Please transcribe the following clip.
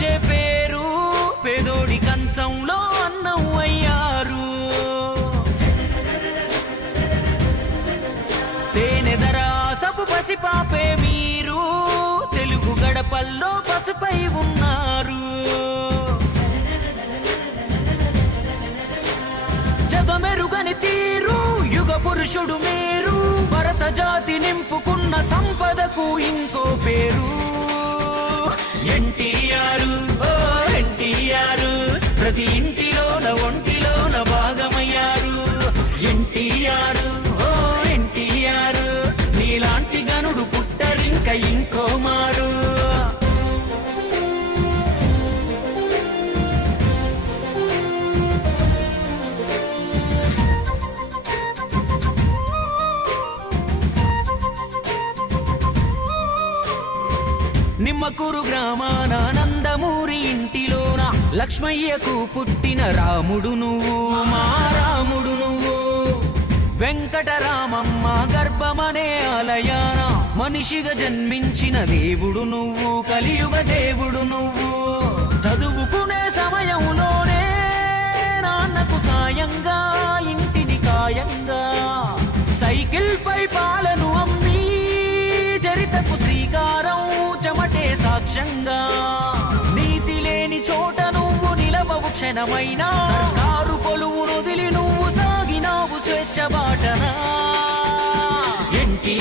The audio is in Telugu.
వచ్చే పేరు పేదోడి కంచంలో అన్నం అయ్యారు తేనె ధర సపు పసిపాపే మీరు తెలుగు గడపల్లో పసుపై ఉన్నారు. జగమెరుగని తీరు యుగ పురుషుడు మీరు భరత జాతి నింపుకున్న సంపదకు ఇంకో పేరు. ఎన్టీఆర్ ఓ ఎన్టీఆర్ ప్రతి ఇంటి నిమ్మకూరు గ్రామాన నందమూరి ఇంటిలోన లక్ష్మయ్యకు పుట్టిన రాముడు నువ్వు. మా రాముడు నువ్వు. వెంకటరామమ్మ గర్భమనే ఆలయాన మనిషిగా జన్మించిన దేవుడు నువ్వు. కలియుగ దేవుడు నువ్వు. చదువుకునే సమయంలోనే నాన్నకు సాయంగా ఇంటిని కాయంగా సైకిల్ పై పాలన ధైర్యంగా నీతి లేని చోట నువ్వు నిలవవు క్షణమైనా. సర్కారు కొలువు నుదిలి నువ్వు సాగినావు స్వేచ్ఛ బాటనా? ఎన్టీ